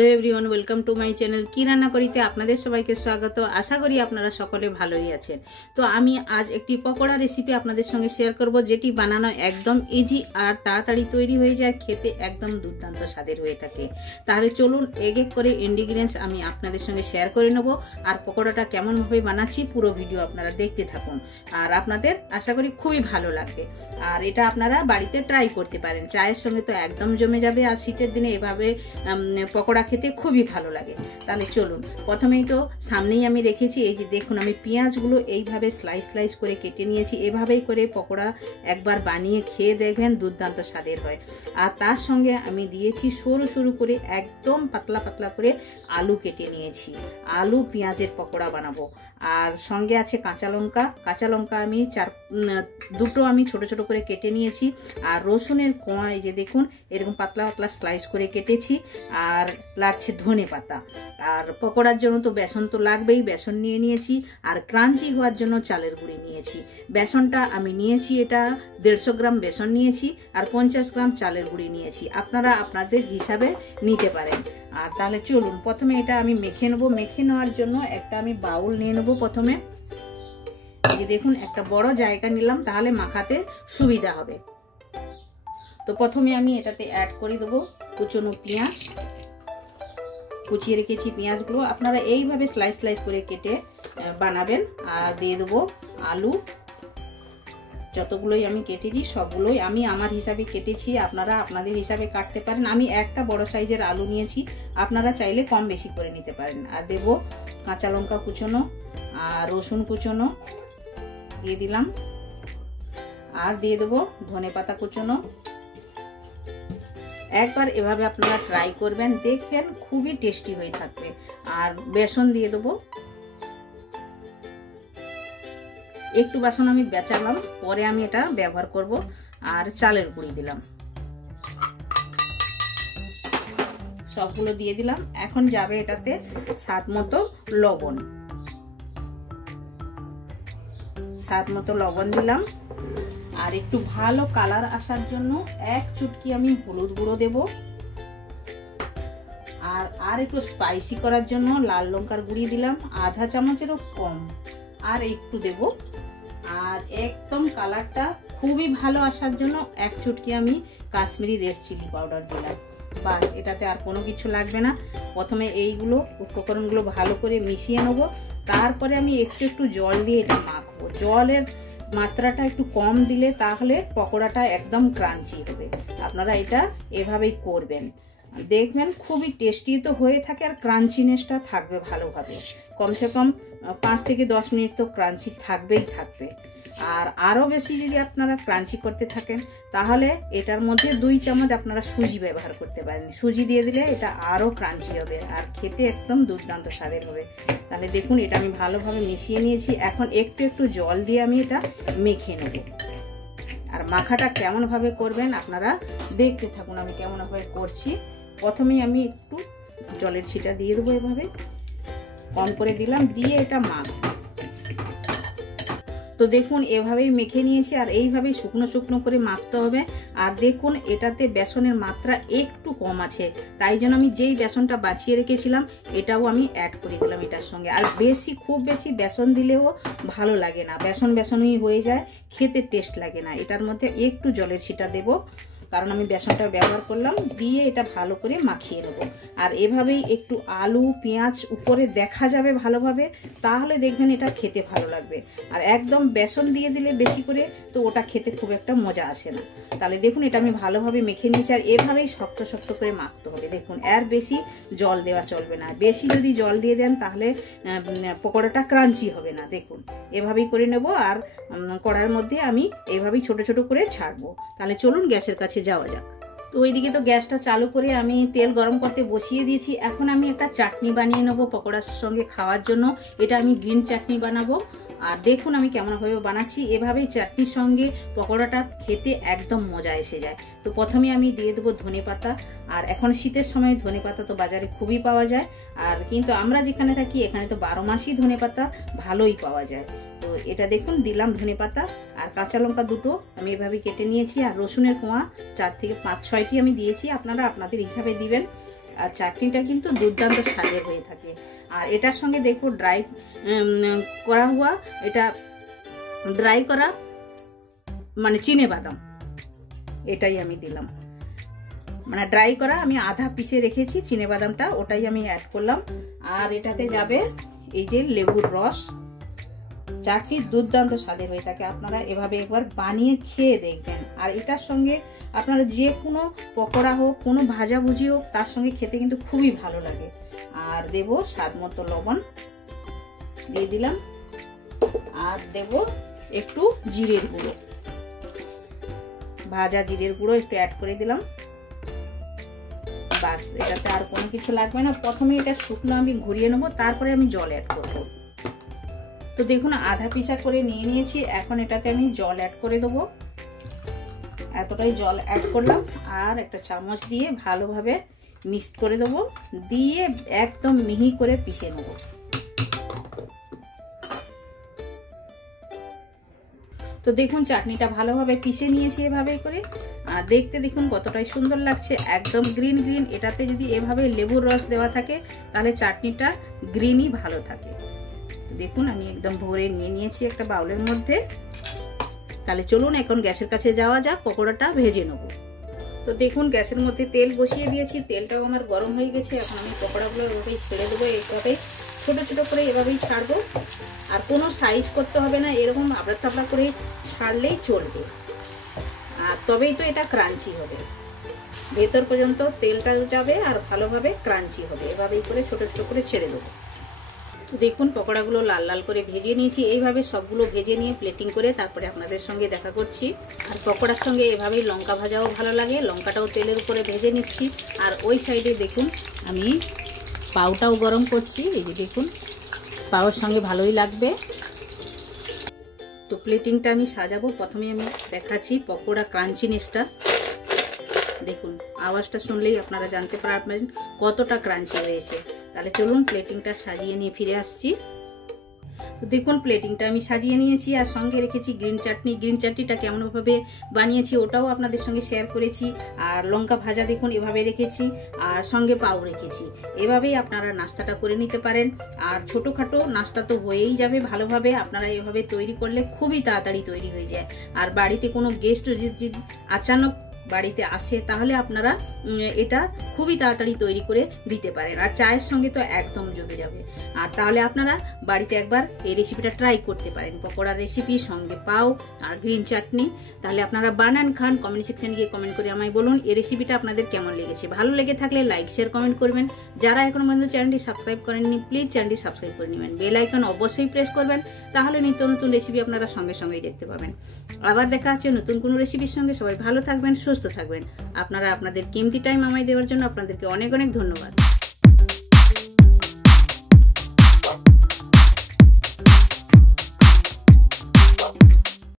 Hello everyone, welcome to my channel. কি রান্না করিতে আপনাদের সবাইকে স্বাগত। আশা করি আপনারা সকলে ভালোই আছেন। তো আমি আজ একটি পকোড়া রেসিপি আপনাদের সঙ্গে শেয়ার করব, যেটি বানানো একদম ইজি আর তাড়াতাড়ি তৈরি হয়ে যায়, খেতে একদম দুর্দান্ত স্বাদের হয়ে থাকে। তাহলে চলুন এক এক করে ইনগ্রিডিয়েন্টস আমি আপনাদের সঙ্গে শেয়ার করে নেব, আর পকোড়াটা কেমনভাবে বানাচ্ছি পুরো ভিডিও আপনারা দেখতে থাকুন, আর আপনাদের আশা করি খুবই ভালো লাগবে। আর এটা আপনারা বাড়িতে ট্রাই করতে পারেন, চায়ের সঙ্গে তো একদম জমে যাবে, আর শীতের দিনে এভাবে পকোড়া খেতে খুবই ভালো লাগে। তাহলে চলুন, প্রথমেই তো সামনেই আমি রেখেছি, এই যে দেখুন আমি পেঁয়াজগুলো এইভাবে স্লাইস স্লাইস করে কেটে নিয়েছি। এভাবেই করে পকোড়া একবার বানিয়ে খেয়ে দেখবেন, দুর্দান্ত স্বাদের হয়। আর তার সঙ্গে আমি দিয়েছি সরু সরু করে একদম পাতলা পাতলা করে আলু কেটে নিয়েছি, আলু পেঁয়াজের পকোড়া বানাবো। আর সঙ্গে আছে কাঁচা লঙ্কা আমি দুটো আমি ছোট ছোট করে কেটে নিয়েছি। আর রসুনের কোয়া, এই যে দেখুন এরকম পাতলা পাতলা স্লাইস করে কেটেছি। আর লাগছে ধনে পাতা। আর পকোড়ার জন্য তো বেসন তো লাগবেই, বেসন নিয়ে নিয়েছি। আর ক্রাঞ্চি হওয়ার জন্য চালের গুঁড়ি নিয়েছি। বেসনটা আমি নিয়েছি, এটা 150 গ্রাম বেসন নিয়েছি, আর 50 গ্রাম চালের গুঁড়ি নিয়েছি। আপনারা আপনাদের হিসাবে নিতে পারেন। আর তাহলে চলুন, প্রথমে এটা আমি মেখে নেবো। মেখে নেওয়ার জন্য একটা আমি বাউল নিয়ে নেবো। প্রথমে এই দেখুন একটা বড় জায়গা নিলাম, তাহলে মাখাতে সুবিধা হবে। তো প্রথমে আমি এটাতে অ্যাড করে দেবো কুচনো পেঁয়াজ, কুচিয়ে রেখেছি পেঁয়াজগুলো। আপনারা এইভাবে স্লাইস স্লাইস করে কেটে বানাবেন। আর দিয়ে দেবো আলু, যতগুলোই আমি কেটেছি সবগুলোই আমি আমার হিসাবে কেটেছি, আপনারা আপনাদের হিসাবে কাটতে পারেন। আমি একটা বড় সাইজের আলু নিয়েছি, আপনারা চাইলে কম বেশি করে নিতে পারেন। আর দেব কাঁচা লঙ্কা কুচনো আর রসুন কুচনো দিয়ে দিলাম। আর দিয়ে দেবো ধনে পাতা কুচনো। একবার এভাবে আপনারা ট্রাই করবেন, দেখবেন খুবই টেস্টি হয়ে থাকবে। আর বেসন দিয়ে দেবো, একটু বেসন আমি বেচালাম, পরে আমি এটা ব্যবহার করব। আর চালের গুঁড়ি দিলাম, সবগুলো দিয়ে দিলাম। এখন যাবে এটাতে স্বাদ মতো লবণ, দিলাম। আর একটু ভালো কালার আসার জন্য এক চুটকি আমি হলুদ গুঁড়ো দেব। আর একটু স্পাইসি করার জন্য লাল লঙ্কার গুঁড়ি দিলাম, আধা চামচেরও কম। আর একটু দেব। আর একদম কালারটা খুবই ভালো আসার জন্য এক চুটকি আমি কাশ্মীরি রেড চিলি পাউডার দিলাম। বাস, এটাতে আর কোনো কিছু লাগবে না। প্রথমে এইগুলো উপকরণগুলো ভালো করে মিশিয়ে নেবো, তারপরে আমি একটু জল দিয়ে এটা মাখবো। জলের মাত্রাটা একটু কম দিলে তাহলে পকোড়াটা একদম ক্রাঞ্চি হবে। আপনারা এটা এভাবেই করবেন, দেখবেন খুবই টেস্টি তো হয়ে থাকে, আর ক্রাঞ্চিনেসটা থাকবে ভালোভাবে। কমসে কম 5 থেকে 10 মিনিট তো ক্রাঞ্চি থাকবেই থাকবে। আর আরও বেশি যদি আপনারা ক্রাঞ্চি করতে থাকেন, তাহলে এটার মধ্যে 2 চামচ আপনারা সুজি ব্যবহার করতে পারেন। সুজি দিয়ে দিলে এটা আরও ক্রাঞ্চি হবে, আর খেতে একদম দুর্দান্ত স্বাদের হবে। তাহলে দেখুন এটা আমি ভালোভাবে মিশিয়ে নিয়েছি। এখন একটু জল দিয়ে আমি এটা মেখে নেব। আর মাখাটা কেমনভাবে করবেন আপনারা দেখতে থাকুন, আমি কেমনভাবে করছি। প্রথমেই আমি একটু জলের ছিটা দিয়ে দেবো, এভাবে কম করে দিলাম, দিয়ে এটা মাখবো। তো দেখুন এভাবেই মেখে নিয়েছি, আর এইভাবেই শুকনো শুকনো করে মাখতে হবে। আর দেখুন এটাতে বেসনের মাত্রা একটু কম আছে, তাই জন্য আমি যেই বেসনটা বাঁচিয়ে রেখেছিলাম এটাও আমি অ্যাড করে দিলাম এটার সঙ্গে। আর খুব বেশি বেসন দিলেও ভালো লাগে না, বেসনই হয়ে যায়, খেতে টেস্ট লাগে না। এটার মধ্যে একটু জলের ছিটা দেবো, কারণ আমি বেসনটা ব্যবহার করলাম। দিয়ে এটা ভালো করে মাখিয়ে নেবো। আর এভাবেই একটু আলু পেঁয়াজ উপরে দেখা যাবে ভালোভাবে, তাহলে দেখবেন এটা খেতে ভালো লাগবে। আর একদম বেসন দিয়ে দিলে বেশি করে, তো ওটা খেতে খুব একটা মজা আসে না। তাহলে দেখুন এটা আমি ভালোভাবে মেখে নিয়েছি। আর এভাবেই শক্ত শক্ত করে মাখতে হবে। দেখুন এর বেশি জল দেওয়া চলবে না, বেশি যদি জল দিয়ে দেন তাহলে পকোড়াটা ক্রাঞ্চি হবে না। দেখুন এভাবেই করে নেব। আর কড়াইয়ের মধ্যে আমি এইভাবেই ছোট ছোট করে ছাড়বো। তাহলে চলুন গ্যাসের কাছে যাওয়া যাক। তো ওইদিকে তো গ্যাসটা চালু করে আমি তেল গরম করতে বসিয়ে দিয়েছি। এখন আমি একটা চাটনি বানিয়ে নেবো পকোড়ার সঙ্গে খাওয়ার জন্য। এটা আমি গ্রিন চাটনি বানাবো। আর দেখুন আমি কেমনভাবে বানাচ্ছি, এভাবেই চাটনির সঙ্গে পকোড়াটা খেতে একদম মজা এসে যায়। তো প্রথমে আমি দিয়ে দেবো ধনে পাতা। আর এখন শীতের সময় ধনে পাতা তো বাজারে খুবই পাওয়া যায়, আর কিন্তু আমরা যেখানে থাকি এখানে তো 12 মাসই ধনে পাতা ভালোই পাওয়া যায়। তো এটা দেখুন দিলাম ধনে পাতা। আর কাঁচা লঙ্কা দুটো আমি এভাবে কেটে নিয়েছি। আর রসুনের কোয়া 4 থেকে 5-6টি আমি দিয়েছি, আপনারা আপনাদের হিসাবে দিবেন। আর চাটনিটা কিন্তু দুর্দান্ত স্বাদের হয়ে থাকে। আর এটার সঙ্গে দেখো ড্রাই করা মানে চিনে বাদাম, এটাই আমি দিলাম। মানে ড্রাই করা আমি আধা পিসে রেখেছি চিনে বাদামটা, ওটাই আমি অ্যাড করলাম। আর এটাতে যাবে এই যে লেবুর রস। চাটনি দুর্দান্ত স্বাদের হয়ে থাকে, আপনারা এভাবে একবার বানিয়ে খেয়ে দেখবেন। আর এটার সঙ্গে আপনারা যে কোনো পকোড়া হোক, কোনো ভাজাভুজি হোক, তার সঙ্গে খেতে কিন্তু খুবই ভালো লাগে। আর দেব স্বাদ মতো লবণ দিয়ে দিলাম, আর দেব একটু জিরের গুঁড়ো, ভাজা জিরের গুঁড়ো একটু অ্যাড করে দিলাম। বাস, এটাতে আর কোনো কিছু লাগবে না। প্রথমে এটা শুকনো আমি ঘুরিয়ে নেবো, তারপরে আমি জল অ্যাড করব। তো দেখুন আধা পিসা করে নিয়ে নিয়েছি, এখন এটাতে আমি জল অ্যাড করে দেবো। এতটাই জল অ্যাড করলাম, আর একটা চামচ দিয়ে ভালোভাবে মিক্সড করে দেবো, দিয়ে একদম মিহি করে পিষে নেব। তো দেখুন চাটনিটা ভালোভাবে পিষে নিয়েছি এভাবে করে। আর দেখতে দেখুন কতটাই সুন্দর লাগছে, একদম গ্রিন গ্রিন। এটাতে যদি এভাবে লেবুর রস দেওয়া থাকে তাহলে চাটনিটা গ্রিনই ভালো থাকে। দেখুন আমি একদম ভরে নিয়ে নিয়েছি একটা বাউলের মধ্যে। তাহলে চলুন এখন গ্যাসের কাছে যাওয়া যাক, পকোড়াটা ভেজে নেব। তো দেখুন গ্যাসের মধ্যে তেল বসিয়ে দিয়েছি, তেলটাও আমার গরম হয়ে গেছে। এখন আমি পকোড়াগুলো এভাবেই ছেড়ে দেবো, এইভাবেই ছোট ছোট করে এভাবেই ছাড়বো। আর কোনো সাইজ করতে হবে না, এরকম আবড়া তাবড়া করে ছাড়লেই চলবে। আর তবেই তো এটা ক্রাঞ্চি হবে, ভেতর পর্যন্ত তেলটা যাবে আর ভালোভাবে ক্রাঞ্চি হবে। এভাবেই করে ছোট ছোট করে ছেড়ে দেবো। তো দেখুন পকোড়াগুলো লাল লাল করে ভেজে নিয়েছি, এইভাবে সবগুলো ভেজে নিয়ে প্লেটিং করে তারপরে আপনাদের সঙ্গে দেখা করছি। আর পকোড়ার সঙ্গে এভাবেই লঙ্কা ভাজাও ভালো লাগে, লঙ্কাটাও তেলের উপরে ভেজে নিচ্ছি। আর ওই সাইডে দেখুন আমি পাউটাও গরম করছি, এই যে দেখুন পাউর সঙ্গে ভালোই লাগবে। তো প্লেটিংটা আমি সাজাবো, প্রথমে আমি দেখাচ্ছি পকোড়া ক্রাঞ্চিনেসটা। দেখুন আওয়াজটা শুনলেই আপনারা জানতে পারবেন কতটা ক্রাঞ্চি হয়েছে। তাহলে চলুন প্লেটিংটা সাজিয়ে নিয়ে ফিরে আসছি। তো দেখুন প্লেটিংটা আমি সাজিয়ে নিয়েছি, আর সঙ্গে রেখেছি গ্রিন চাটনি। গ্রিন চাটনিটা কেমনভাবে বানিয়েছি ওটাও আপনাদের সঙ্গে শেয়ার করেছি। আর লঙ্কা ভাজা দেখুন এভাবে রেখেছি, আর সঙ্গে পাউ রেখেছি। এভাবেই আপনারা নাস্তাটা করে নিতে পারেন। আর ছোটোখাটো নাস্তা তো হয়েই যাবে ভালোভাবে, আপনারা এভাবে তৈরি করলে খুবই তাড়াতাড়ি তৈরি হয়ে যায়। আর বাড়িতে কোনো গেস্ট যদি আচানক বাড়িতে আসে তাহলে আপনারা এটা খুবই তাড়াতাড়ি তৈরি করে দিতে পারেন। আর চায়ের সঙ্গে তো একদম জমে যাবে। আর তাহলে আপনারা বাড়িতে একবার এই রেসিপিটা ট্রাই করতে পারেন, পকোড়ার রেসিপি সঙ্গে পাও আর গ্রিন চাটনি। তাহলে আপনারা বানান খান, কমেন্ট সেকশন গিয়ে কমেন্ট করে আমায় বলুন এই রেসিপিটা আপনাদের কেমন লেগেছে। ভালো লেগে থাকলে লাইক শেয়ার কমেন্ট করবেন। যারা এখনো পর্যন্ত চ্যানেলটি সাবস্ক্রাইব করেননি প্লিজ চ্যানেলটি সাবস্ক্রাইব করে নেবেন, বেল আইকন অবশ্যই প্রেস করবেন, তাহলে নিত্য নতুন রেসিপি আপনারা সঙ্গে সঙ্গেই দেখতে পাবেন। আবার দেখা হচ্ছে নতুন কোনো রেসিপির সঙ্গে। সবাই ভালো থাকবেন, সুস্থ থাকবেন। আপনারা আপনাদের কিমতি টাইম আমায় দেওয়ার জন্য আপনাদেরকে অনেক অনেক ধন্যবাদ।